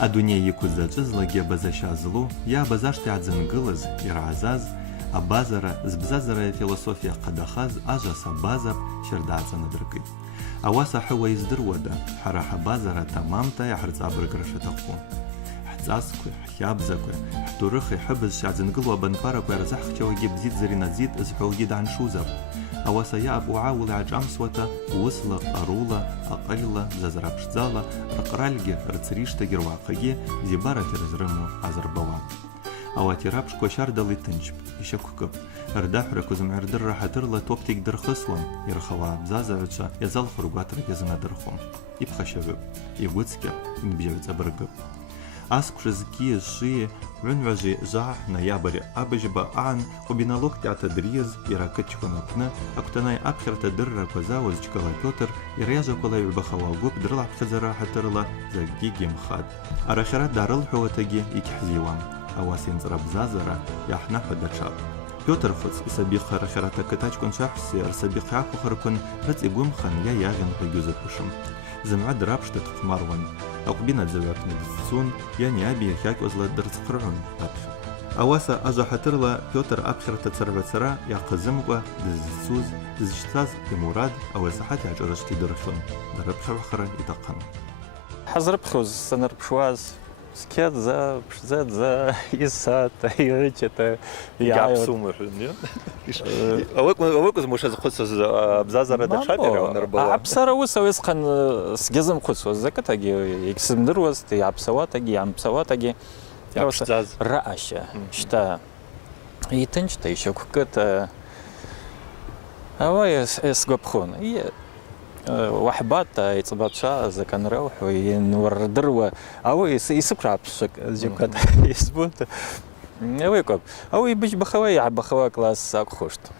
Адунеи иқәызаҵәызлагьы абазашьазлу, иабазашҭа иаӡангылаз, ираазаз, абазара, збзазара афилософиа ҟадахаз ажәа сабазап шьардааҵанадыркит. Ауаса ҳауа издыруада, ҳара ҳабазара тамамта иаҳарҵабыргра шаҭаху. Ҳҵасқәеи, ҳхьабзақәеи, ҳҭоурыхи, ҳыбызшьа иаӡангылоу абанԥарақәа ирзаҳхьчауагьы бзиаӡара инаӡит зҳәоугьы дааншузап. Ауаса иааб уааула иааҿамсуата, усла, ҟарула, аҟаҩла, бзазара ԥшӡала, рҟральгьы, рцришҭагьы, руаахагьы бзиабарак ирызрымоу азырбауа. Ауат ираԥшқәа шьардала иҭынчп, ишьақәкып. Рдаҳәрақәа зымҩардырра ҳаҭырла топтик дырхысуам, ирхауа абзазаҩцәа иазалху ргәаҭарагьы зынадырхуам. Иԥхашьаҩып, игәыцкьап, инбжьаҩҵабыргып. Аскәша зқьиа зшие, ҩынҩажәи жаҳҳәны иабари абыжьба аан ҟәбиналоктиаҭа дриз иара ақыҭҷкәын аҟны акәҭанааи аԥхьарҭа дыррақәа зауаз Ҷкала Пиотр иара иажәақәала иҩбахауа агәыԥ дрылаҳԥхьаӡара ҳаҭырла закгьы игимхат. Арахьара дарылҳәауаҭагьы егьҳзиуам. Ауаса инҵрабзазара иаҳнаҳәа даҽак. Пиотр хәыц исабиха арахьарат ақыҭ аҷкәынцәаҳәси рсабиха иақәхарқәан рыҵигәымхан иаиаӷьын ҳәа егьузаԥышым. Зымҩа драԥшҭа дхәмаруан. Аҟәбинаӡаҩаҟны дызцун, иани аби иахьакәызла дырцхърыҳәон аԥхьа. Ауаса ажәа ҳаҭырла Пиотр аԥхьарҭа царҳәацара иаҟазымкәа дызцуз, дызшьцаз имурад ауасаҳаҭ иааҿарышьҭ идырхьон, дарыԥхьаҳәахара иҭахын. Ҳазрыԥхьоз санырԥшуаз, сқьаӡа, ԥшӡаӡа, исаҭа, ирычата, иааԥсумырҳәын. Ауаҩ змушазхәыцыз абзазара даҽаџьара унарбауа. Аԥсара ус ауесҟан сгьазымхәыцуаз закыҭагьы егьсымдыруаз, иааԥсауаҭагьы, иаамԥсауаҭагьы. Иаԥшӡаз. Раашьа, шьҭа иҭынчта, ишьақәкыта. Ауа сгәаԥхон. Уаҳбата иҵбацәа заканрауҳәо инуардыруа, ауа исықәраԥшык зџьықәкада избоит. Ауаҩ ауа ибыжьбахауа, иаҳбахауа класс акәхушт.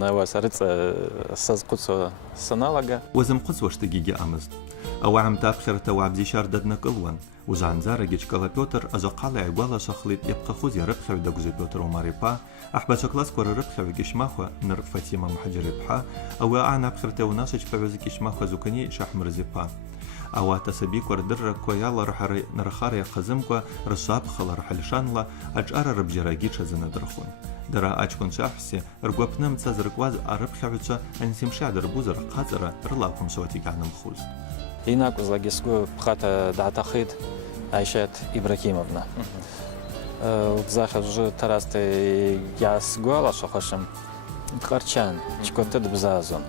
Ауаса рыҵа сазхәыцуа саналага. Уазымхәыцуашҭагьы ыҟамызт. Ауаамҭа аԥхьарҭа ауаа бзиашьарда днакылуан. Ужаанӡарагьы Ҷкала Пиотр ажәаҟала иааигәалашәахлеит иаԥхахәыз ирыԥхьаҩ Дагәжәа Пиотр Омар-иԥа, аҳбацәа классқәа рырыԥхьаҩ Кьышьмахәа Ныр Фатима Мҳаџьыр-иԥҳа, ауи аан аԥхьарҭа иунашьаҷԥаҩыз Кьышьмахәа Зукани Шаҳмырза-иԥа. Ауат асабикәа рдыррақәа иаларҳара иахазымкәа рышваԥхала рҳалшанла аҿара рыбжьарагьы ҽазынадырхон. Дара аҷкәынцәаҳәси ргәаԥны мца зыркуаз арыԥхьаҩцәа ансимши адырбуз рхаҵара рылақәымшәауа егьаанымхозт. Инакәызлагьы сгәы ԥхаҭа даҭахеит Аишат Ибрагимовна. Лӡахьа Тарасҭа иаасгәалашәахашам, дҟарчан, ҷкәынты дыбзаазон.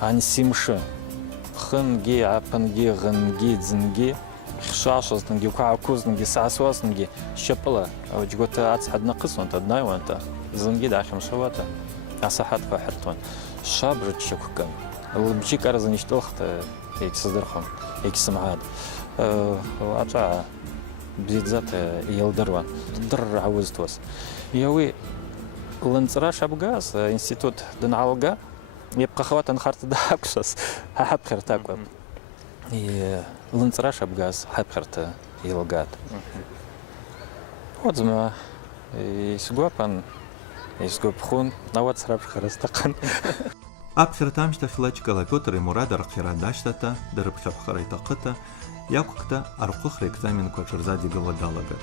Ансимшы, хынгьы, аԥынгьы, ӷынгьы, ӡынгьы, хьшашазҭангьы, қәаақәызҭангьы, саасуазҭангьы шьапыла џьгәаҭа ацҳа днахысуанта, днаиуанта, зынгьы даахьымшауата, асаҳаҭқәа ҳарҭуан. Шабжа ҷкәыкын, лбжьы каразын ишьҭылхта, егьсыздырхуам, егьсымҳәат. Аҿа бзиаӡата иалдыруан, дыррауазҭуаз. Иауи лынҵра шабгаз аинститут даналга, иаԥхахауа анхарҭа даақәшәаз, ҳаԥхьарҭа акәын. Лынҵра шабгаз ҳаԥхьарҭа илгат. Оӡма исгәаԥан, исгәаԥхон, ауацраԥхьара сҭахын. Аԥхьарҭа амшьҭахьла Ҷкала Пиотр имурад архиара дашьҭата, дарыԥхьаԥхара иҭахыта, иақәкта архәыхра екзаменқәа аҽырзадигыло далагат.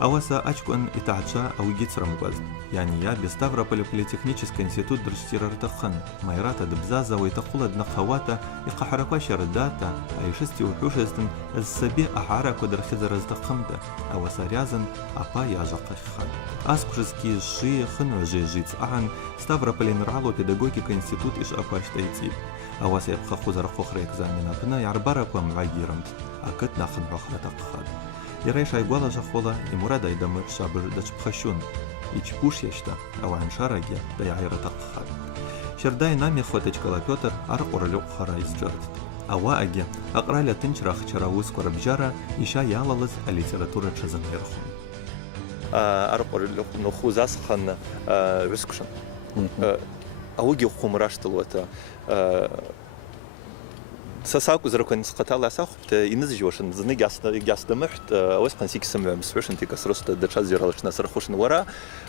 Ауаса аҷкәын иҭаацәа ауигьы ицрымкәазт. Иани иаби Ставрополь аполитехнический институт дрыҿцира рҭахын. Маирата дыбзазауа иҭахула днахауата, иҟаҳарақәа шьардата, аишысти уҳәушазтын зсаби аҳаарақәа дырхьыӡара зҭахымта. Ауаса ариазын апа иажәа ҟахьхат. Аскәша зқьиа зшие, хынҩажәи ижиц аан, Ставрополь аинралу педагогика институт ишҟақәа ашьҭаиҵит. Ауаса иаԥхахәыз архәыхра екзамен аҟны иаарбарақәа мҩагьы ирымҭ. Ақыҭ нахынҳәахра аҭаххат. Иара ишааигәалашәахуала имурад аидамыр шабыж даҽԥхашьун. Иҷпушьашьҭа ауааншарагьы даиааир аҭаххат. Шьарда инамихуа Ҷкала Пиотр арҟәара лыҟәхара изҿырҭт. Ауаагьы аҟрали аҭынчра ахчара аусқәа рыбжьара ишьа иалалыз алитература ҽазынаирхон. Арҟәара лыҟәнахәы засхан ҩысқәшан. Ауигьы хәымраашҭылуата. Са сакәызрақәа схаҭала асахәԥҭа инызжьуашан, зны егьасдамыҳәт, ауасҟан сигьсымҩам сҳәышан, тик асрысҭа даҽа зирала снасырхәышан. Уара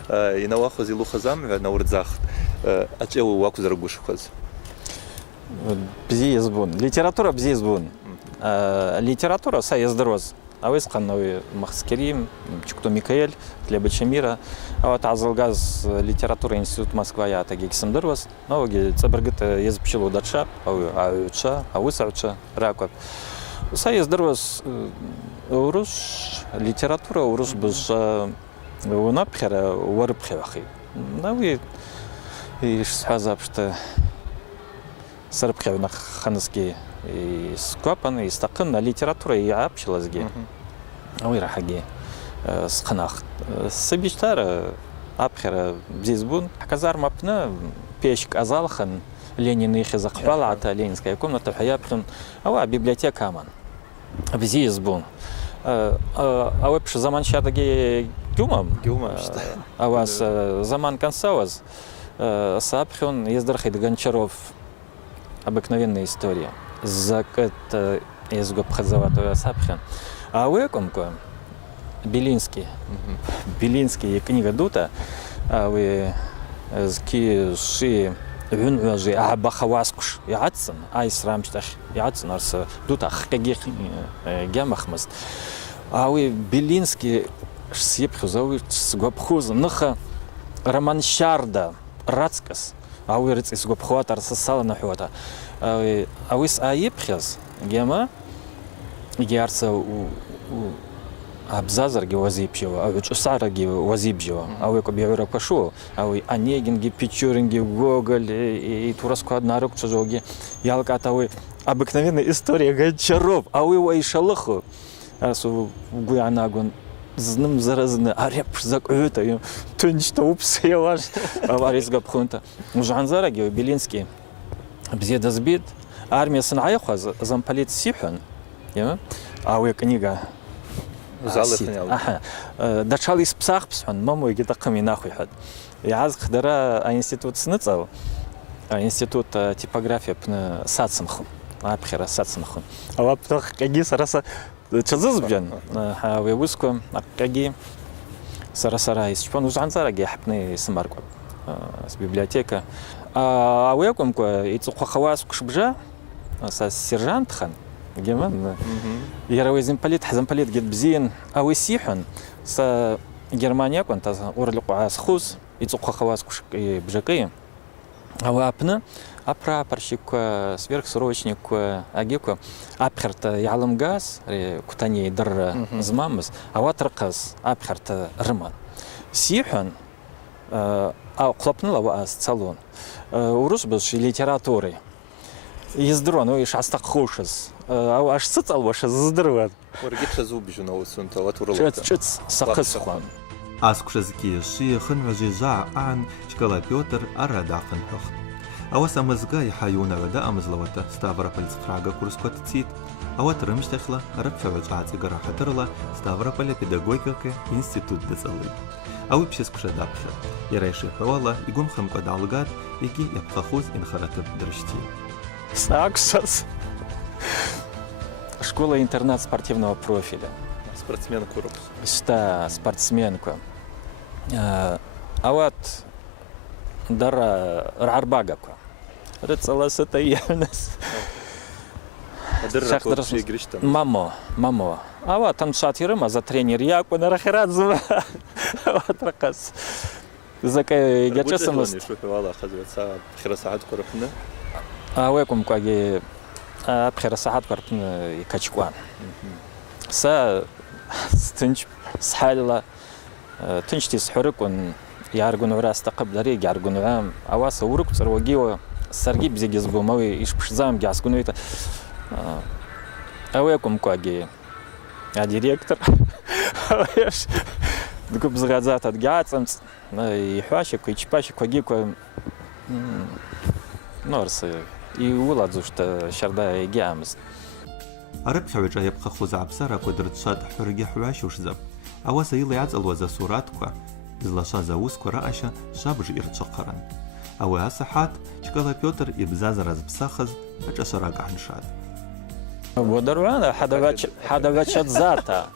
инауахыз илухаз амҩа наурӡахт. Аҿеуа уакәзар гәышқәаз? Бзиа избон. Литература бзиа избон. Литература са иаздыруаз Ауис Каннови Махскерим, Чукто Микаэль, Глеба Чемира, а вот Азалгаз литература институт Москва я таги Кисамдырвас, ноги Цабергет езпчилу дача, ауча, аусауча, ракот. Саездырвас урус литература урус без унапхера уарбхевахи. Нави и схазап что сарбхев на хански и скопан и стакан на литература и апчилазги. Ауи рахаги сханах. Сабиштара апхера бзизбун. Казар мапна пешк азалхан Ленин их захвала, а ленинская комната хаяпхен. Ауа библиотека аман. Бзизбун. А вообще заман шадаги гюмам. А вас заман консауаз. Сапхен ездерхид Гончаров. Обыкновенная история. Закат из Гопхазаватова Сапхен. А вы комко Белинский. Белинский книга Дута. А вы ски ши вюнважи абахаваскуш яцен айс рамштах яцен арс Дутах кагих гемахмас. А вы Белинский сепху зауи с Гопхуз нха Роман Шарда Рацкас. А вы рыц из Гопхуата арсасала нахуата. А вы с аепхез гема Ярса Абзазарги возибжева, а ведь Сараги возибжева, а вы кобьявера пошел, а вы Онегинги, Печоринги, Гоголь и Тураску однорог чужоги, ялка-то вы обыкновенная история Гончаров, а вы его и шалаху, а су Гуянагун знам заразны, а реп закрыто, то ничто упсы ваш, а варис габхунта. Жанзараги Белинский, бзеда сбит, армия санайха замполит Сихан. А вы книга дачал из псах псхан, маму и гитаками нахуй хад. Я ходара институт сныцал, институт типографии пна сацмху, апхера сацмху. А воптах каги сараса чазызбжан, а вы выско каги сарасара из чпан ужанзараги хапны смарку с библиотека. А вы комко и цухахавас кушбжа с сержант хан. Герман, яровой замполит гет бзин, а вы сихан с Германия конта орлюка с хуз и цухахавас куш и бжакы, а вы апна, а прапорщик, сверхсрочник, агико, апхерта ялымгаз, кутани дар змамыз, а вот раказ, апхерта рман. Сихан, а клопнула вас салон, урус баш литературы. Издро, ну и шастак хошес. А аж цыцал ваша здорово. Оргитша зубжу на усунта латурла. Чец сахасхан. Аскушезки ши хынважи жа ан чкала Петр арадахын хох. Ауаса мызга яхаюна вада амызлавата Ставрополь цфрага Курскот цит. Ауат рымштехла рапфавачацы гарахатырла Ставрополя педагогика институт децалы. Ауи пшескуша дапша. Ярайши хавала игун хамка далгат иги япхахуз инхаратып дрышти. Саксас. Школа-интернат спортивного профиля. Спортсмен Курбс. Что спортсменка. А вот дара рарбагака. Рыцалас это явность. Мамо. А вот там шатирыма за тренер Яку на Рахирадзова. Вот ракас. Закай гачасамас. А вы кумкаги أبخر ساعات كرتنا يكشكوان. سا تنش سحالة تنشتي سحرك ون يارجون وراس تقبل ريج يارجون عام أواس ورك تروجيو سرجي بزيجز بوماوي إيش بشزام جاس كنويته أويكم كواجي يا ديريكتور أويش دكتور بزغازات أتجات سمت يحاشك ويشباشك وجيكو نورس и уладзу что шарда и гямс. Араб хавича ябха хузабсара кудртшат хурги хвашушза. Аваса ил яц алваза суратка. Излаша заусква рааша шабж ирчақаран. Ауа сахат чкала Петр ибзаз разбсахаз ачашарак аншат. Водорвана хадавачат зата.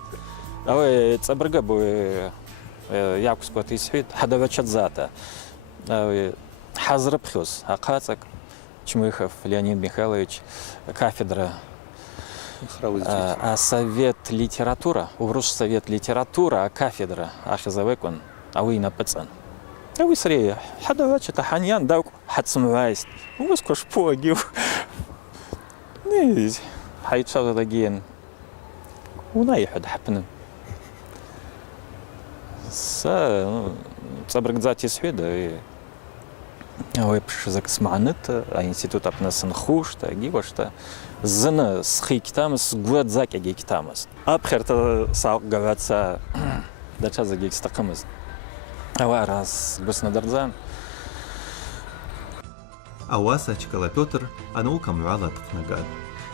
Ауа цабрга бу якусква тисхит хадавачат зата. Ауа хазрабхус акацак Чмыхов Леонид Михайлович, кафедра совет литература, увруш совет литература, кафедра, ахизавекон, а вы на пацан. А вы срей, хадавач это ханьян даук, хатсумвайст, у вас кош погив. Низ, хайчал дагин. ونايحد حبنا صبرك سويدا ويبش زك سمعنت انستيتوت ابنا سنخوش تا جيبشتا زنا سخي كتامس غوات زاك اجي كتامس ابخر تا ساق غواتسا دچا زاك استقمز او راس بسنا درزان اواسا چكلا بيوتر انوكا معالا تقنقاد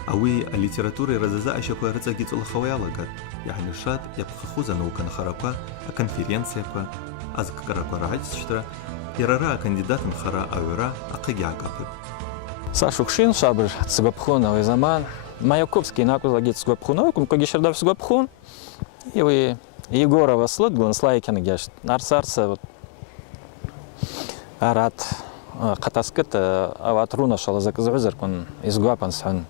أوي الليتراتورة رزازا أشياء رزاقي تلخويا لقد يعني شاد يبقى خوزا نوكا نخرقا كونفеренция أذكرقا راعيس شترا يرارا كانديدات نخرا أورا أقيقي عقابب Сашукшин шабр сгопхуна zaman Маяковский накус лагит сгопхуна кум коги шердав сгопхун и вы Егорова слыган слайкин геш нарсарса вот арат катаскет аватруна шала заказывер кун изгопан сан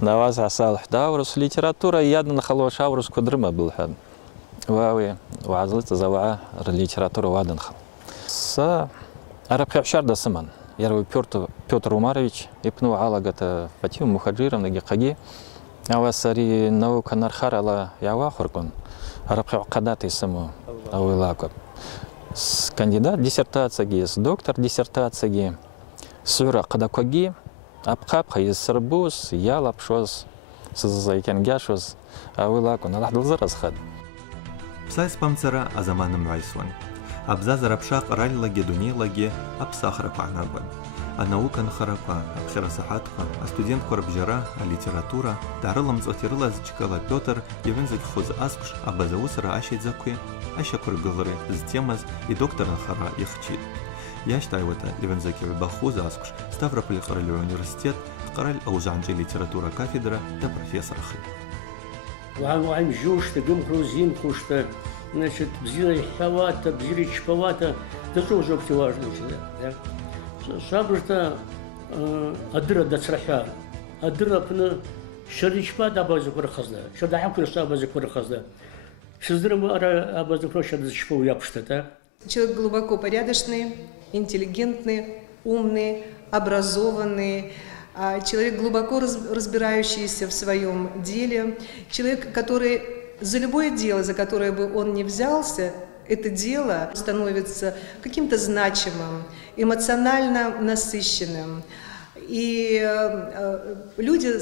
на вас асал даурус литература ядна халош аурус кудрма был хан вави вазлит заваа литература вадан хал с араб шарда саман ярой Петр Умарович ипну алагата Фатим Мухаджировна гекаги авасари наука нархарала явахуркун араб кадат исму авилаков кандидат диссертации доктор диссертации сура кадакоги أبقى يسربوس يالب شوز سزايكن جاشوز أولا كنا لحد الزرز خد بسايس بامترا أزمان معيسون أبزاز ربشاق رالي لجي دوني لجي أبساخرق عنابن النوكا نخرقا أبخير صحاتقا أستودينت كوربجرا الليتراتورا تعرلم زوتيرلا زجكالا بيوتر يبنزك خوز أسقش أبزاوسرا أشي زكوي أشي كوربجلري زتيمز и доктор نخرا يخشيد Я считаю это Ивензаки Бахуза Аскуш, Ставрополь Королевый университет, Король Аужанджи литература кафедра, да профессор Хы. وعم جوش تقوم خروزين خوشتا значит бзиры хавата бзиры чпавата да тоже очень важно да шабрта адра дацраха адра пна шаричпа да базы курхазда шада хакур шабазы курхазда шиздрым ара абазы куршада чпау япшта да. Человек глубоко порядочный, интеллигентный, умный, образованный, человек глубоко разбирающийся в своем деле, человек, который за любое дело, за которое бы он ни взялся, это дело становится каким-то значимым, эмоционально насыщенным. И люди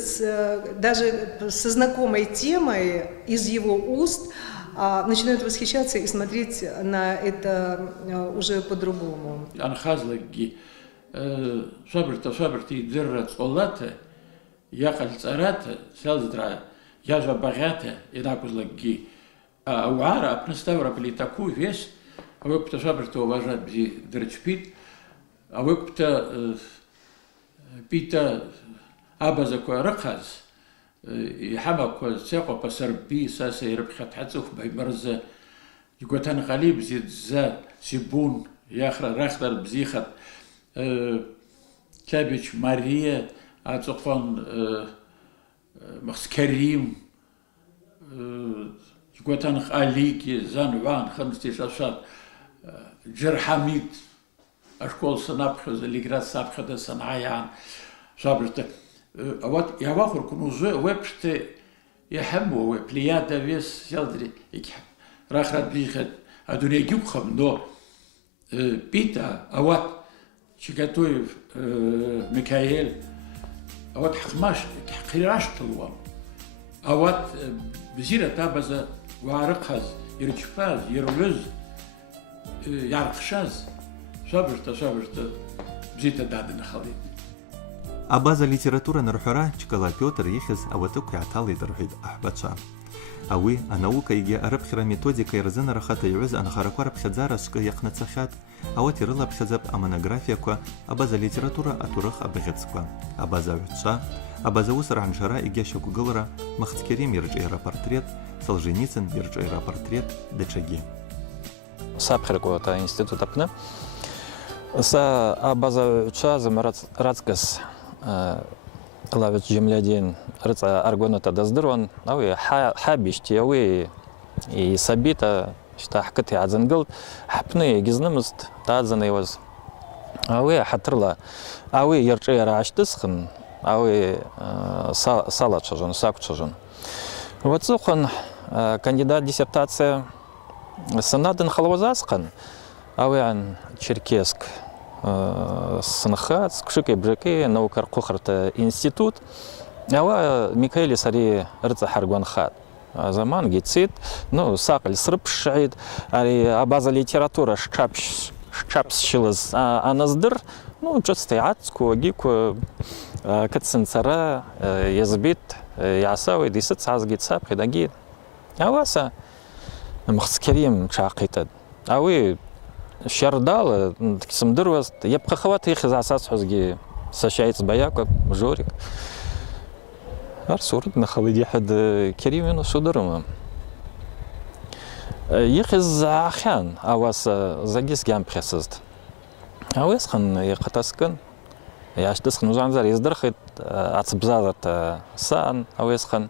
даже со знакомой темой из его уст начинают восхищаться и смотреть на это уже по-другому. Анхазлаги шабрти дыррат олата яқал царата салздра яжа багата инакузлаги ауара апнставрапли такую вещь авыкта шабрта уважать бзи дрчпит авыкта пита абазаква рахаз يحبك ساقو بسر بي ساسا يربخت حتسوف بمرزة يقوتان غاليب زيد زاد سيبون ياخر راخدر بزيخت كابيش ماريا عتقون مخس كريم يقوتان غاليكي زانوان خمستي شاشات جر حميد أشكول سنابخز اللي قرات سابخد سنعيان شابرتك أوات يواخر كنوا زو وبشت يحمو وبليادا بيس يلدري يكحم راخرات بيخد أدوني يجيب خمنو بيتا أوات شكاتوي ميكايل أوات حقماش حقيراش طلوان أوات بزيرة تابزة وعرقهز يرجفاز يرولز يعرقشاز صبرت بزيتا دادنا خليل أبازا ليتراتورة نرحورا چكالا بيوتر يخز أواتوك يعتالي درحيد أحباتشا أوي أناوكا يجي أربخرا ميتوديكا يرزنا رخاتا يعوز أن خاركوارا بخدزارا شكا يقنацахят أواتي رلا بخدزاب أمانографияква أبازا ليتراتورة أتورخ أبغتسكوا أبازا وحتشا أبازا وسر عن شرا إجا شوكو غلرا مختكريم يرجعيرا портрет Солженицын يرجعيرا портрет Дечаги Сапхеркуата институт апна Са абаза чазым рацкас лавит жемлядин рыца аргоната даздырон ауи хабишти ауи и сабита шта хкати азангыл хапны гизнымыст таазанайваз ауи хатырла ауи ярчыра аштысхын ауи салачажон сакчажон вот сухан кандидат диссертация санадын халвазасқан ауян черкесск сынхат кшыке бжеке наукар кухарта институт ауа микаэли сари рыца харгуанхат заман гицит ну сакль срыпшайд ари абаза литература шчапсшилыз аназдыр ну чотстеацку гику катсенцара язбит ясавы дисыц азгитсап хедаги ауаса мхскерим чакитад ауи шардал кисмдырвас епхахват их засас хозги сашайц баяков жорик арсурд на халиди хад керимину судырма ихиз ахан авас загис гам пресст ауес хан якатаскан яштысхан узанзар издырхит ацбзазат сан ауес хан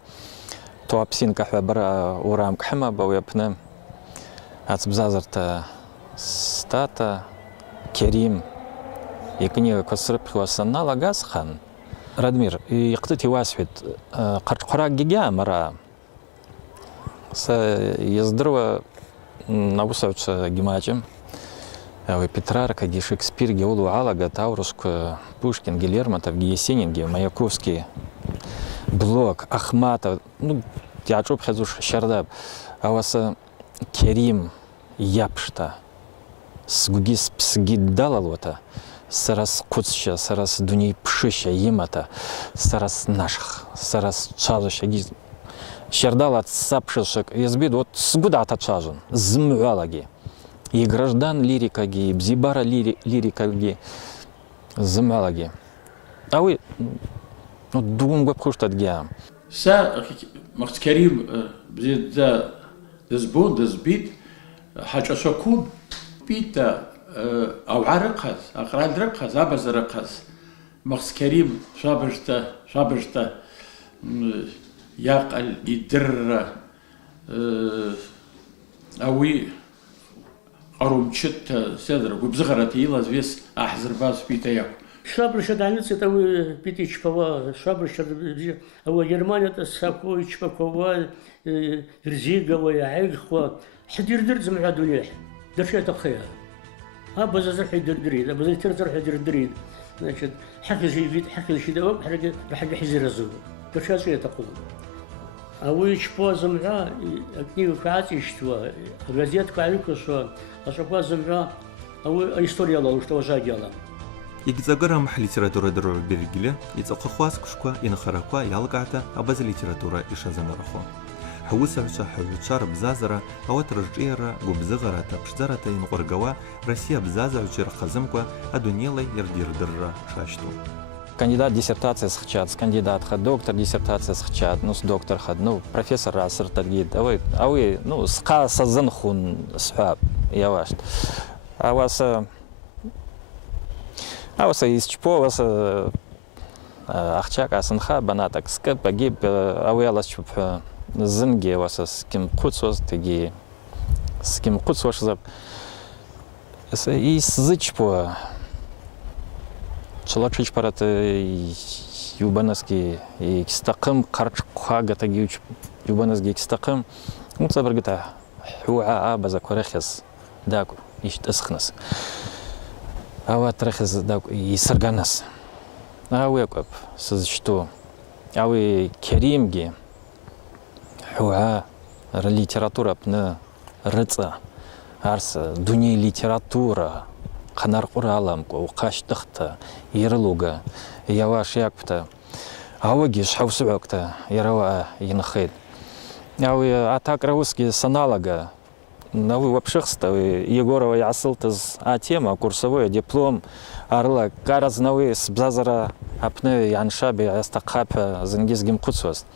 توابسين كحبة برا ورام كحمة بويبنا ацбзазарта стата керим якни косрып хвасана лагасхан Радмир يقتتي واسفت قرقرا جيجا مرا س يزدروا نابусавч гимачем أو Петрарка ди Шекспир геолу алага Тауруск Пушкин Гильермонтов Есенин Маяковский Блок Ахматов ну тяжоб хазуш шардаб аваса Керим япшта сгугис псгиддалалота сарас куцша сарас дуней пшища емата сарас наших сарас чазыша гиз шардал от сапшишек язбид вот сгудата чажын змвалаги и граждан лирика ги бзибара лирика ги змвалаги а вы ну думаю гопхуштат гиам سا مخت كريم بزيد دزبون دزبيت حاجة سكون بيتا أو عرقز أقرال رقز أبز رقز مخت كريم شابرتا يقل يدر أوي أرومشت سدر وبزغرت يلا زويس أحزر باز بيتا ياك Шабрыша даница это вы Питичпова, Шабрыша هو Германия الساكو Чпакова, Рзигова, Айгхва, حدير درز مع دنيا درشة تخيها ها بزر حيدر دريد بزر ترزر حيدر دريد значит حكي شيء فيد حكي شيء دوام حرق راح يحزر الزوج درشة شيء تقول أوي شبوا زمرا أكني فعاتي شتوا غازيات كعليكو شو أشوفوا زمرا أو إستوريا الله وشتوا جاجلا Игзагырам литература дөрөв бергиле, ицоқхвас кушква инхараква ялгата абаз литература ишазанарахо. Хавусавча хавучар бзазара, ават ржира губзыгарата пшзарата инқоргава Россия бзазавчар хазымква адунелай ярдирдырра шашту. Кандидат диссертация схчат, кандидат хад, доктор диссертация схчат, ну с доктор хад, ну профессор расыр тагид, ауи ну сқа сазын хун схаб явашт. Аваса из Чпова Ахчак Асанха Банатак Скеп погиб Ауялас Чуп Зинги васа с кем Куцос теги с кем Куцос зап из Зычпова Чалачич парат Юбанаски и Кистакым Карчхага таги Юбанасги Кистакым Муцабргата Хуа Абаза Корехес Даку ищет Эсхнас Ава трехез и сарганас. Ауи акоп сызчту. Ауи керимги. Хуа литература пны рыца. Арс дуни литература. Ханар куралам ко каштыхта ирлуга. Яваш якпта. Ауги шаусуакта ярава инхид. Ауи атак русский саналага. Навы вообще Егорова ясылтыз тема курсовой диплом арла караз навы с бзазара апны яншаби астакап зингизгим куцвас.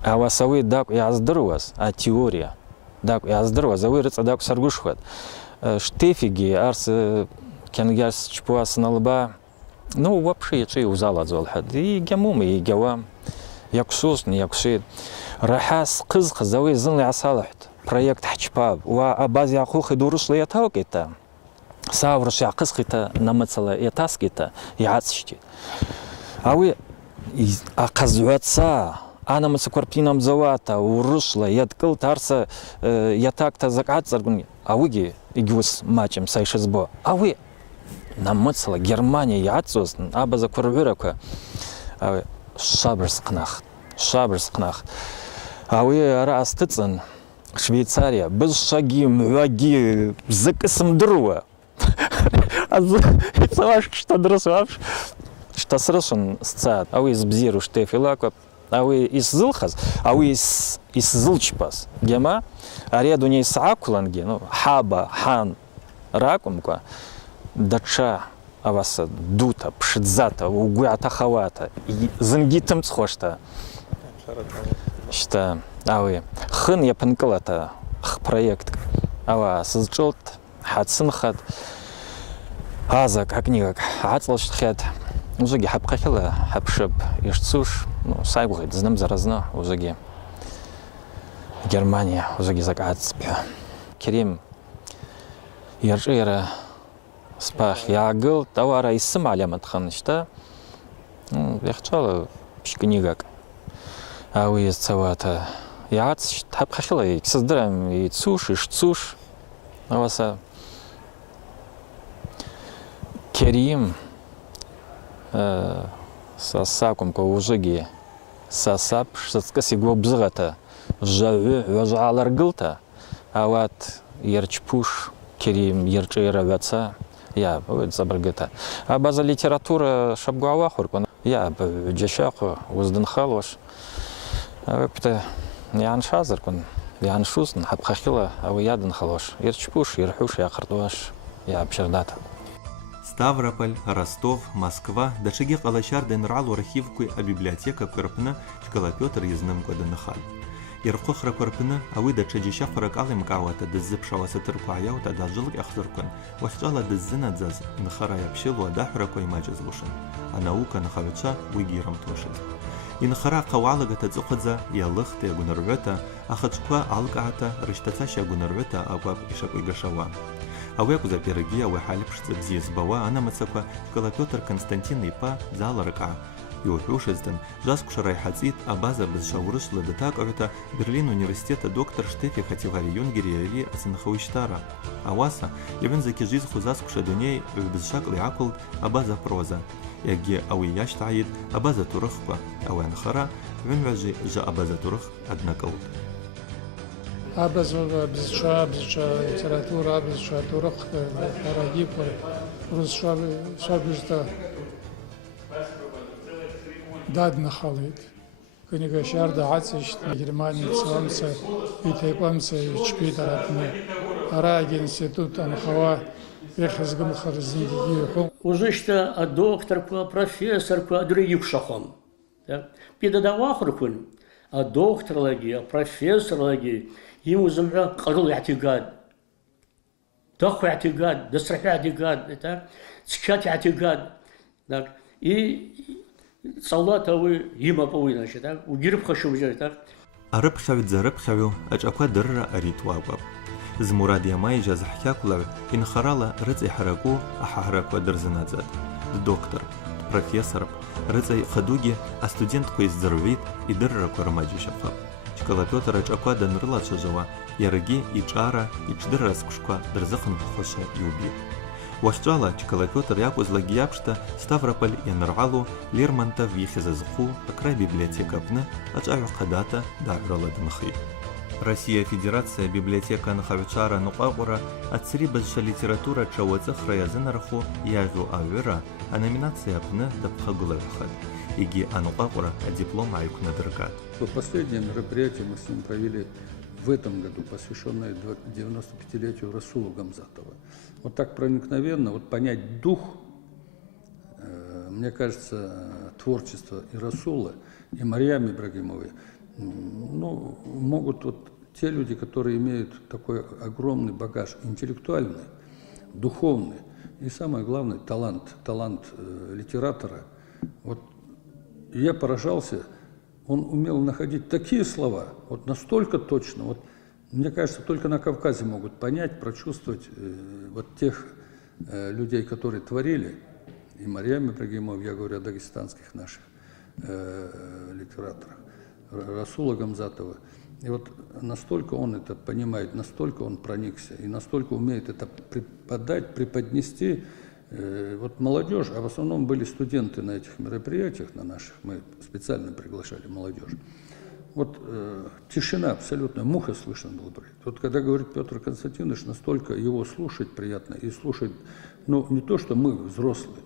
А васавы дак яздырвас, а теория дак яздырвас, а вы рыца дак саргушхват. Штефиги арс кенгяс чпуас налба Ну, вообще, я узала золхад. И гемум, и гева. Яксус, не яксид. Рахас кыз кызавы зынли асалахт. Проект хачпаб. Ва абази акухи дуруслы ятау кита. Саврыш якыз кита намыцала ятас кита. Яцшти. А вы аказуатса. Анамыцы корпинам завата, урушла, яткыл тарса, ятакта закат заргун. А вы игус матчем сайшизбо. А вы намыцала Германия яцус, аба за корвирака. А вы шабрскнах. А вы растыцен Швейцария, без шаги, мваги, закысым друга. А ваш что дросваш? Что срышен сцат, а вы из бзиру штефилака. А вы из зылхаз, а вы из зылчпас. Гема, а ряду не из акуланги, ну, хаба, хан, ракумка, дача, а вас дута, пшидзата, угуята хавата, зангитым цхошта. Что, а вы, хын я панкалата, проект, а вас зылчот, хатсынхат, аза, как никак, ацлашхет. Уже хапкахила, хапшеп, ишцуш, ну, сайбухит, знам заразно, уже Германия, уже закатспя. Керим, яржира, спах, ягыл, товара из Сомалия матханышта. Я хотела пшкнигак. А вы из цавата, яц, хапкахила, и создаем и цуш, и шцуш. А вас Керим. Сасакум каужиги сасап шацкаси глобзгата жаве важалар гылта ават ерчпуш керим ерчера ваца я забргата а база литература шабгуава хуркон я джешаку уздынхалош авепта ян шазаркон ян шусн хабхахила авядын халош ерчпуш ерхуш яқырдуаш я обширдата. Ставрополь, Ростов, Москва, дашиги калачар денралу архивку а библиотека Кырпына, Чкала Петр езным годынахал. Ирху хра Кырпына, а вы дачаджиша харакалым кавата деззипшава сатыркуая ута дажылык ахзыркун, вахчала деззинадзаз, нахара япшилу адахракой маджазлушин, а наука нахавича уйгирам тошит. Инхара кавалага тадзукадза, ялыхта ягунарвета, а хачква алкаата, рыштацаша ягунарвета, абаб ишакуй гашава. А вы куза пироги, а вы халипшцы бзиз бава, она мацаква, Чкала Петр Константин Ипа, зала рыка. Юхушезден, жаску шарайхацит, а база без шаурышла да так, это Берлин университета доктор Штефи Хативари Юнгери Али Асанхауиштара. А васа, явен закижиз хузаску шадуней, без шакли акулд, а база проза. Яги ауи яштаид, а база турыхпа, а вы анхара, вен вяжи жа а база турых, однаколд. Бзша литература, бзша турах, дорогие шабжта дадна халит. Книга Шарда Ациш, Германия, Цвамца, Итайпамца, Чпитаратна, Араги институт Анхава, Верхизгам Харзинги. Уже что доктор, профессор, других шахом. Педагогахркун, а доктор лаги, а профессор лаги. Ему замра قرل اعتقاد ضخ اعتقاد دسرح اعتقاد это скат اعتقاد так и صلاته ويما بوينا شي так وجرب خشو جاي так أرب خاوي زرب خاوي أجاكوا درر أريد واقب زمراد يماي جاز حكاكولا إن خرالا رزي حركو أحركوا درزنازات الدكتور профессор رزي خدوجي أستودنت كويس زرويت يدرر كورماجي شفاف Чкала Петр Ачаква данрыла чажава, яраги и чара, и чдыра скушка, дрзахан хоша и убил. Вахчала Чкала Петр якуз лагиябшта, Ставрополь и Наралу, Лермонтов вихизазху, окрай библиотека пны, ачавю кадата, даграла дмахи. Россия Федерация библиотека Нахавичара Нуqaqura, отсри базша литература чауацахра язынарху, ягу авера, а номинация пны дабхагула вихад. Иги Ануqaqura, а диплом айкуна дыргат. Последнее мероприятие мы с ним провели в этом году, посвященное 95-летию Расула Гамзатова. Вот так проникновенно, вот понять дух, мне кажется, творчество и Расула, и Марьям Ибрагимовой, ну, могут вот те люди, которые имеют такой огромный багаж интеллектуальный, духовный, И самое главное, талант литератора. Вот я поражался, он умел находить такие слова, вот настолько точно. Вот, мне кажется, только на Кавказе могут понять, прочувствовать вот тех людей, которые творили. И Марьям Ибрагимов, я говорю о дагестанских наших литераторах, Расула Гамзатова. И вот настолько он это понимает, настолько он проникся, и настолько умеет это преподнести. Вот молодежь, а в основном были студенты на этих мероприятиях, на наших, мы специально приглашали молодежь. Вот тишина абсолютно, муха слышно было. Вот когда говорит Петр Константинович, настолько его слушать приятно, и слушать, ну, не то, что мы взрослые,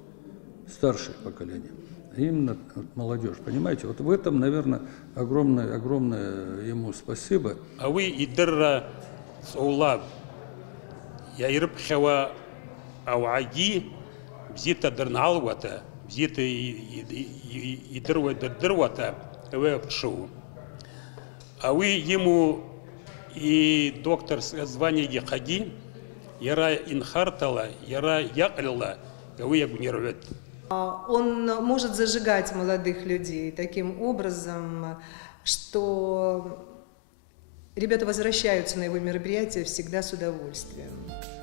старшее поколение, а именно молодежь, понимаете? Вот в этом, наверное, огромное ему спасибо. А вы и дырра соулаб, я и рыбхева ауаги, бзита дырналвата, бзита и дырвата, вепшу. А вы ему и доктор звание Гехаги, яра инхартала, яра яклила, вы ягунирвет. Он может зажигать молодых людей таким образом, что ребята возвращаются на его мероприятия всегда с удовольствием.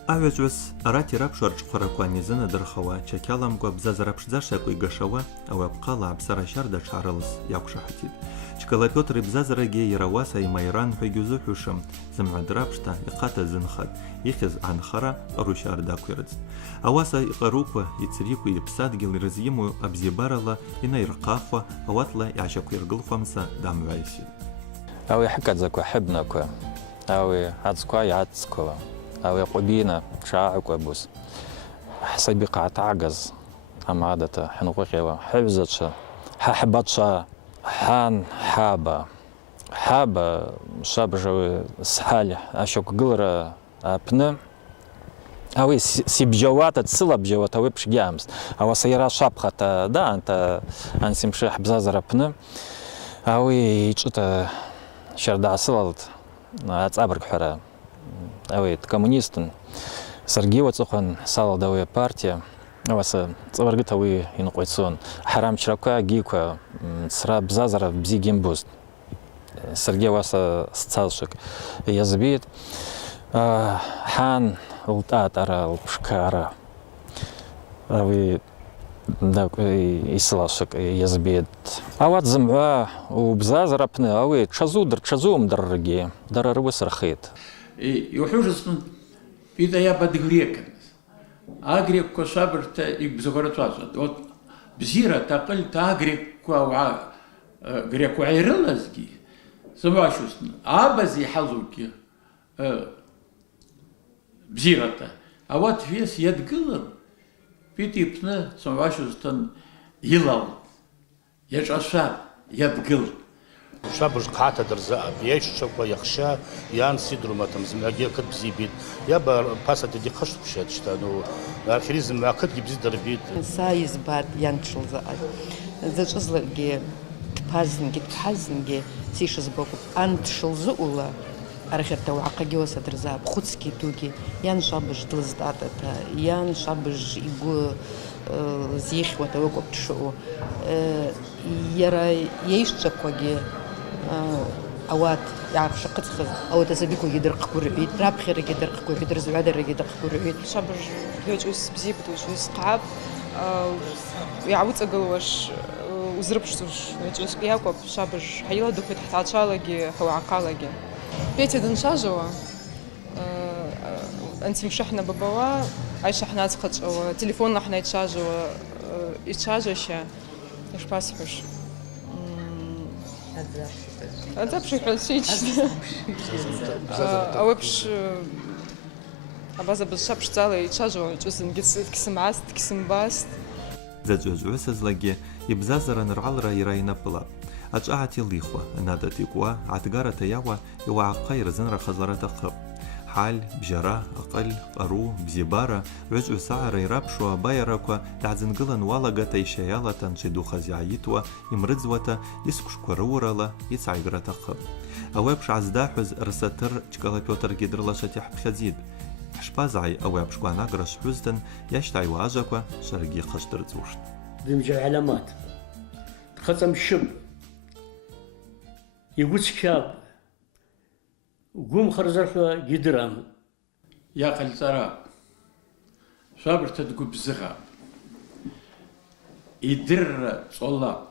Авиаджус арати рабшарч хураквани зана дархава чакалам го бзазарапшза шакуй гашава авапкала абсарашарда чарлс якшахатит. Чкала Петр бзазараге яраваса и майран фагюзухушам замадрапшта иқата зинхат ихиз анхара рушарда квирц. Аваса иқаруква ицрику ипсадгил разъему абзибарала и найрқафа аватла яшаквирглфамса дамвайси. أو حكت زكوا حبناكوا أو عزكوا يعزكوا أو قبينا شاعكوا بوس حسبي قاعد عجز أم عادة حنقوقي حفظتش حبتش حان حابة شابجو سحال أشوك قلرة أبنا أو سيبجوات تصل بجوات أو بش جامس أو سيارة شابخة دا أنت أنسمشي حبزازر أبنا أو يجت شردا صلت أتصابرك حرا أويت كومونيستن سرجي وتصخن صال دوية بارتيا أوس تصابرك توي ينقيسون حرام شركة جيكوا سرا بزازر بزي جيمبوست سرجي واسا ستالشك يزبيت حان التات أرا البشكارا أوي داك يسلاشك يزبيد أوات زمعة وبزازر أبنى أوي تشازوم درجي درر وسرخيت يوحوجسن بيدا يا بدغريكن أغريك كشابرت يبزغرت واسد вот بزيرة تقل تاغريك كوا غريك وعيرلزكي سمعشوسن أبزي حظوكي بزيرة أوات فيس يدقلر بيتي بنا سمعشوستن يلال يجعشا يدقل شابج قاعدة درزاء بيش شوكوا يخشى يان سيدرو ما تمزم أجي كد بزيبيت يابا باسة دي قشط بشات شتانو الخريزم ما كد يبزي دربيت سايز بعد ينشل زاد زج أزلقي تبازنجي سيشز بوكو أنت شلزولا أرخير تو عقاقي وسدر زاب خدسكي توجي يان شابج دلزداتا يان شابج يقو زيخ وتوقع بتشو يرى يشتكوجي أوات يعرف شقت خذ أو تزبيكو يدرق كوربيت راب خير يدرق كوربيت رزق عدر يدرق كوربيت شابج يوجوس بزيبت وجوس قعب يعود أقلوش وزربشتوش يوجوس ياكوب شابج حيلا دوكي تحت عشالجي هو عقالجي بيتي دنشاجوا أنت مشحنة بابوا عايشة حنا تخطشوا تليفوننا حنا يتشاجوا يتشاجوشة إيش باسحوش هذا بشي حلسيش أو بش أبازا بالشابش تالي يتشاجوا جوزن كسم عاست كسم باست زجوز زلاجي يبزازر نرعل راينا بلا أجعتي ليخوا نادتيكوا عتجارة يوا يوعقير زنر خزرة قب حال بجرا أقل قرو بزبارة رجع سعر يرابشوا بايركوا لعزنقلن والغة تيشيالة تنشدو خزيعيتوا يمرزوة يسكش كورورلا يسعيقرة قب أوابش عزداحوز رساتر جكالا بيوتر جدرلا شتيح بخزيد يحشبازعي أو يبشقوانا قرش حوزدن يشتعي واجكوا شرقي خشتر زوشت دمجة علامات تختم الشب يقول شاب وقوم خرزرفة قدرام يا قلترا صابر تدقو بزغا يدر طلاب.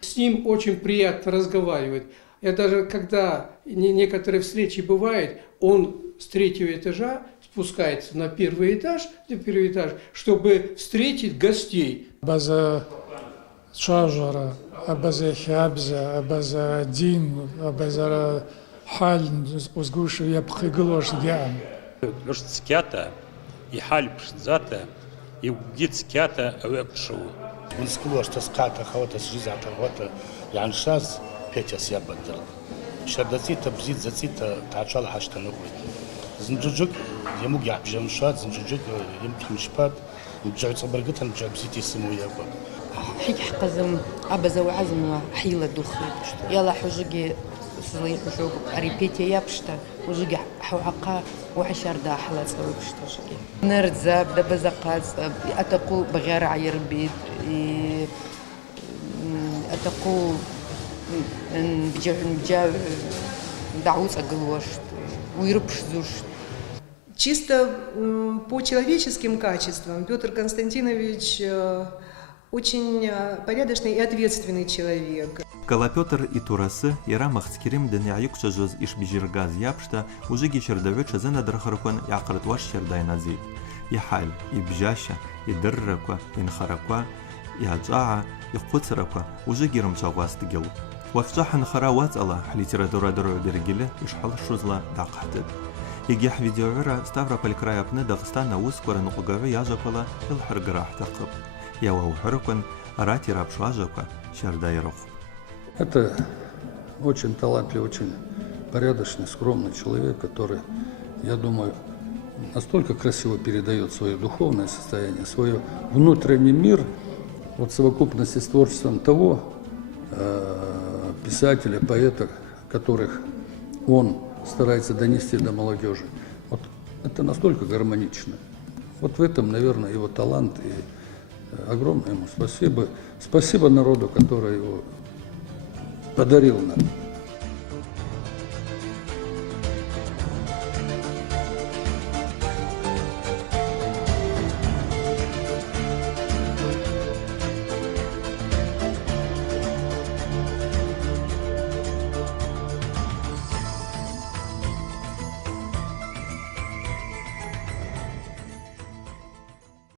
С ним очень приятно разговаривать. Я даже, когда некоторые встречи бывают, он с 3-го этажа спускается на 1-й этаж, чтобы встретить гостей. База шажара, база хабза, база дин, база халь, узгуш я пхиглош гям. لوش تسكاتا يحال بشتزاتا يوجد تسكاتا أو يبشو. ونسكلوش تسقاتا خوتا سجيزاتا خوتا يعني شاز بيتيا سيابا درد. شردتيتا بزيد زتيتا تعشال حاشتا نقوي. زنجوجك يموج يحبجم شاد زنجوجك يمكن مشبات مجاوي تصبرقتها مجاوي بزيتي سمو يابا. حي حقزم أبزا وعزم حيلة دخل يلا حجقي صلي حجوق أريبيتي يابشتا وجقي حوعقا وعشر دا حلا تسوي بشتا نرد زاب دبزا قاز أتقو بغير عير بيد أتقو بجا دعوت أقلوش ويربش زوش. Чисто по человеческим качествам Петр Константинович очень порядочный и ответственный человек. Кала Петр и Турасы ира махскирим ден яюкша жоз иш бижиргаз япшта уже гичердавеча зена драхаркон яқрат ваш шердай назид. يحال يبجاشا يدركوا ينخركوا يهجاعا يقوتركوا وجا جيرم شاغواس تجل وفجاح نخرا واتلا ليتراتورا درو برجله يشحال شوزلا داقحتد يجيح فيديو ستافروبول края пны Дагыстана ускоро нугаве яжапала илхарграх тaqib ява ухрукон арати рабшважака шардайрох. Это очень талантливый, очень порядочный, скромный человек, который, я думаю, настолько красиво передает свое духовное состояние, свой внутренний мир, вот совокупности с творчеством того писателя, поэта, которых он старается донести до молодежи. Вот это настолько гармонично. Вот в этом, наверное, его талант, и огромное ему спасибо. Спасибо народу, который его подарил нам.